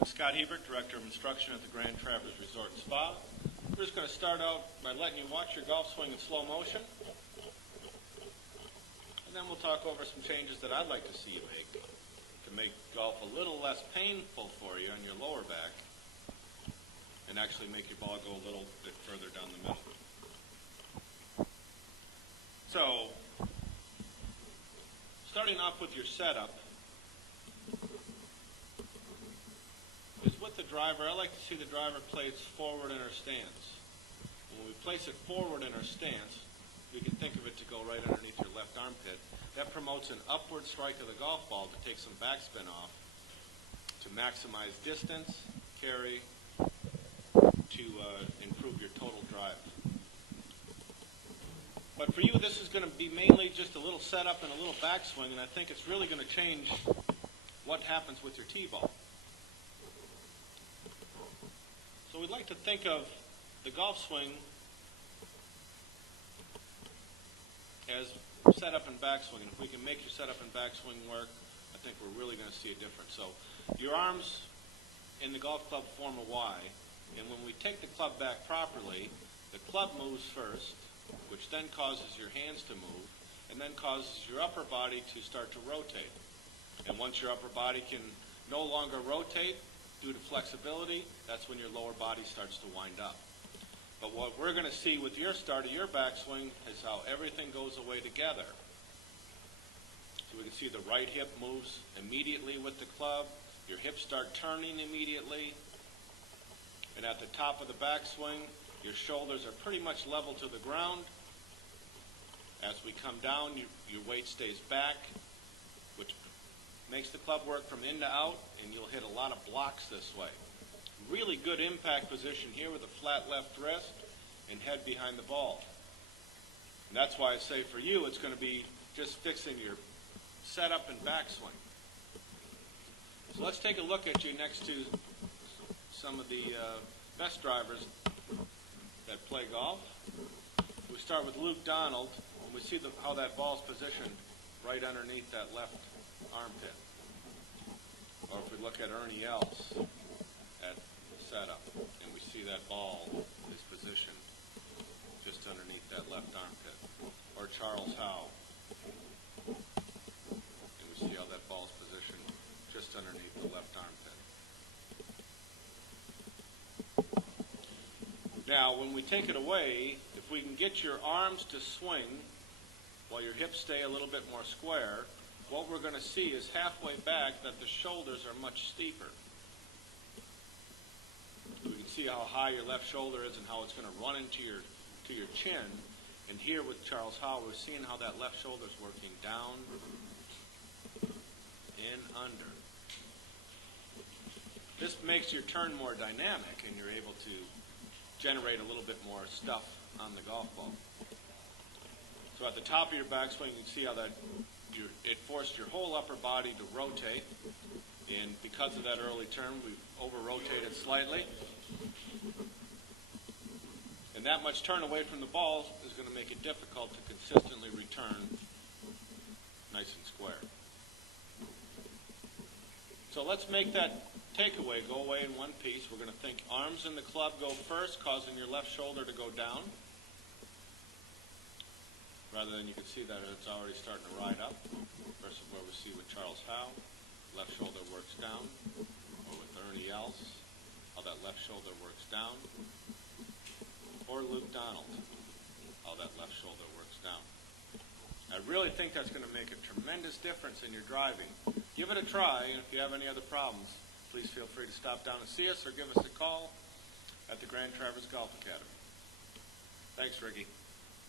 I'm Scott Hebert, Director of Instruction at the Grand Traverse Resort and Spa. We're just going to start out by letting you watch your golf swing in slow motion. And then we'll talk over some changes that I'd like to see you make to make golf a little less painful for you on your lower back and actually make your ball go a little bit further down the middle. So, starting off with your setup, is with the driver. I like to see the driver placed forward in our stance. When we place it forward in our stance, we can think of it to go right underneath your left armpit. That promotes an upward strike of the golf ball to take some backspin off, to maximize distance, carry, to improve your total drive. But for you, this is going to be mainly just a little setup and a little backswing, and I think it's really going to change what happens with your tee ball. So we'd like to think of the golf swing as setup and backswing. And if we can make your setup and backswing work, I think we're really going to see a difference. So your arms in the golf club form a Y, and when we take the club back properly, the club moves first, which then causes your hands to move, and then causes your upper body to start to rotate. And once your upper body can no longer rotate due to flexibility, that's when your lower body starts to wind up. But what we're going to see with your start of your backswing is how everything goes away together. So we can see the right hip moves immediately with the club, your hips start turning immediately, and at the top of the backswing, your shoulders are pretty much level to the ground. As we come down, your weight stays back, which makes the club work from in to out, and you'll hit a lot of blocks this way. Really good impact position here with a flat left wrist and head behind the ball. And that's why I say for you, it's going to be just fixing your setup and backswing. So let's take a look at you next to some of the best drivers that play golf. We start with Luke Donald, and we see how that ball's positioned right underneath that left armpit. Or if we look at Ernie Els at setup, and we see that ball is positioned just underneath that left armpit. Or Charles Howe, and we see how that ball's positioned just underneath the left armpit. Now, when we take it away, if we can get your arms to swing while your hips stay a little bit more square, what we're going to see is halfway back that the shoulders are much steeper. We can see how high your left shoulder is and how it's going to run into your chin. And here with Charles Howe, we're seeing how that left shoulder is working down, in, under. This makes your turn more dynamic, and you're able to generate a little bit more stuff on the golf ball. So at the top of your backswing, you can see how that it forced your whole upper body to rotate, and because of that early turn, we've over-rotated slightly. And that much turn away from the ball is going to make it difficult to consistently return nice and square. So let's make that takeaway go away in one piece. We're going to think arms in the club go first, causing your left shoulder to go down. Rather than you can see that it's already starting to ride up, versus where we see with Charles Howe, left shoulder works down, or with Ernie Els, how that left shoulder works down, or Luke Donald, how that left shoulder works down. I really think that's going to make a tremendous difference in your driving. Give it a try, and if you have any other problems, please feel free to stop down and see us or give us a call at the Grand Traverse Golf Academy. Thanks, Ricky.